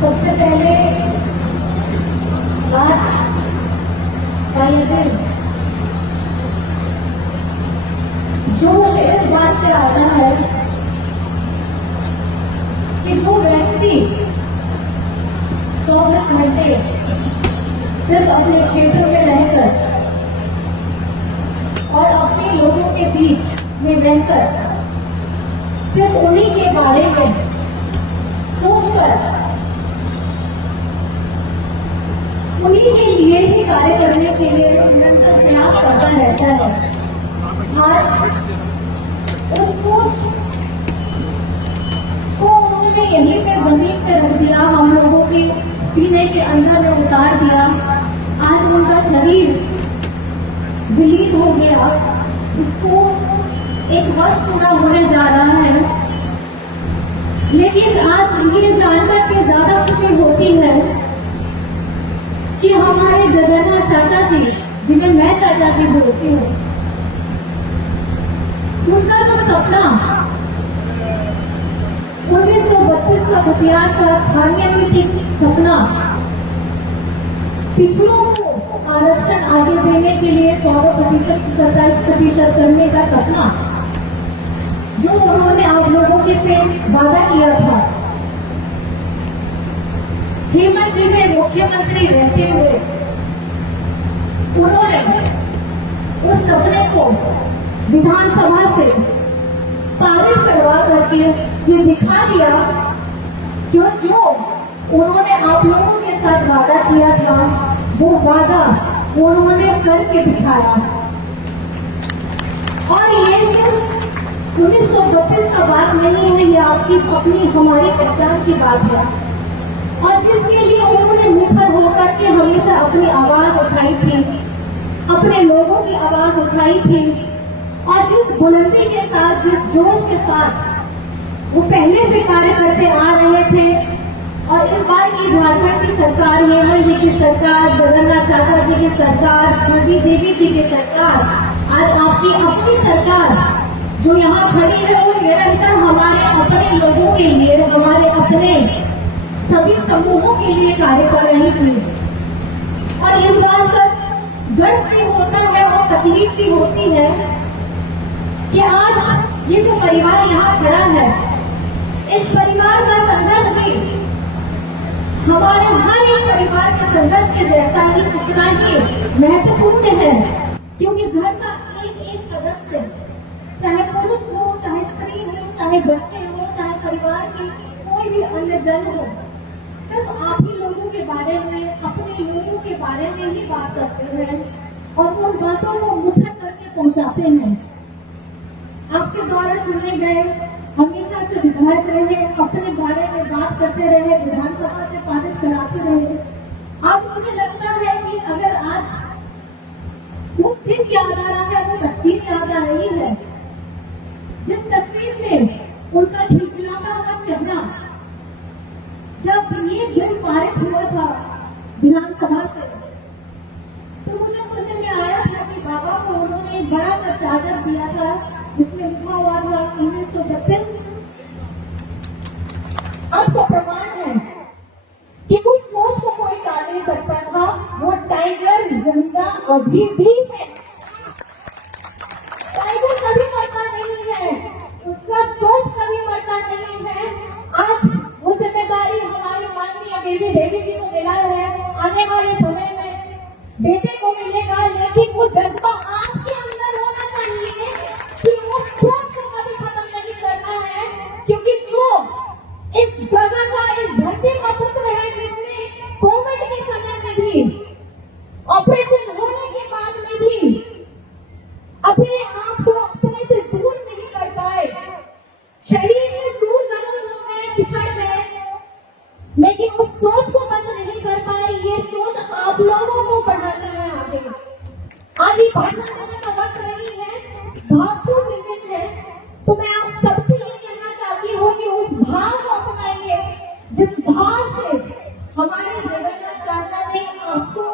सबसे पहले आज का ये दिन जोश इस बात से आता है कि जो व्यक्ति 24 घंटे सिर्फ अपने क्षेत्र में रहकर और अपने लोगों के बीच में रहकर सिर्फ उन्हीं के बारे में सोचकर उन्हीं के लिए ही कार्य करने के लिए निरंतर प्रयास करता रहता है। आज उस सोच को उन्होंने यहीं पे जमीन पे रख दिया, हम लोगों के सीने के अंदर में उतार दिया। आज उनका शरीर विलीन हो गया, उसको एक वर्ष पूरा होने जा रहा है। लेकिन आज ये जानकर के ज्यादा खुशी होती है कि हमारे जगन्नाथ चाचा जी, जिन्हें मैं चाचा जी बोलती हूँ, उनका जो सपना 1932 का खतियार का स्थानीय सपना, पिछड़ों को आरक्षण आगे देने के लिए 14% से 27% करने का सपना, जो उन्होंने आप लोगों के से वादा किया था। हेमंत जी ने मुख्यमंत्री रहते हुए उन्होंने उस सपने को विधानसभा से पारित करवा करके ये दिखा दिया कि जो उन्होंने आप लोगों के साथ वादा किया था, वो वादा उन्होंने करके दिखाया। और ये सिर्फ 1932 का बात नहीं है, ये आपकी अपनी हमारी पहचान की बात है, और जिसके लिए उन्होंने मुखर होकर के हमेशा अपनी आवाज उठाई थी, अपने लोगों की आवाज उठाई थी, और जिस बुलंदी के साथ, जिस जोश के साथ वो पहले से कार्य करते आ रहे थे। और इस बार की झारखंड की सरकार, हेमंत जी की सरकार, जगन्नाथ चाचा जी की सरकार, कुलदीप देवी जी की सरकार, आज आपकी अपनी सरकार जो यहाँ खड़ी है, वो निरंतर हमारे अपने लोगों के लिए, हमारे अपने सभी समूहों के लिए कार्य कर रही थी। और इस बात पर गर्व भी होता है और तकलीफ भी होती है कि आज ये जो परिवार यहाँ खड़ा है, इस परिवार का संघर्ष भी हमारे हर एक परिवार के संघर्ष के जैसा ही उतना ही महत्वपूर्ण है। क्योंकि घर का एक एक सदस्य, चाहे पुरुष हो, चाहे स्त्री हो, चाहे बच्चे हो, चाहे परिवार के कोई भी अन्य जन हो, सिर्फ आप ही लोगों के बारे में, अपने लोगों के बारे में ही बात करते हैं और उन बातों को मुखर करके पहुंचाते हैं। आपके द्वारा चुने गए हमेशा से विधायक रहे, अपने बारे में बात करते रहे, विधानसभा से पारित कराते रहे। आज मुझे लगता है कि अगर आज वो दिन याद आ रहा है, वो तस्वीर याद आ रही है, जिस तस्वीर में उनका खिलखिलाता हुआ चेहरा, जब ये बिल पारित हुआ था विधानसभा से, तो मुझे सुनने में आया था कि बाबा को उन्होंने एक बड़ा सा चादर दिया था, जिसमें लिखा हुआ था 1932। अब तो प्रमाण है कि उस सोच को कोई टाल नहीं सकता था, वो टाइगर जिंदा अभी भी है। टाइगर कभी मरता नहीं है, उसका सोच कभी मरता नहीं है। आज वो जिम्मेदारी हमारे माननीय बेबी देवी जी को मिला है, आने वाले समय में बेटे को मिलेगा, लेकिन वो जज्बा आपके अंदर होना चाहिए कि वो सोच को कभी खत्म नहीं करना है। क्योंकि जो इस जगह का, इस धरती का पुत्र है, जिसने कोविड के समय में भी, ऑपरेशन होने के बाद में भी अपने आप को अपने से दूर नहीं कर पाए, शरीर से दूर जरूर हो गए, पिछड़ गए, लेकिन उस सोच को बंद नहीं कर पाए। ये सोच आप लोगों को बढ़ाना है आगे। आज ही भाषण देने का वक्त नहीं है, भावपूर्ण निमित्त है, तो मैं आप सबसे ये कहना चाहती हूँ कि उस भाव को अपनाइए, जिस भाव से हमारे जगन्नाथ चाचा ने आपको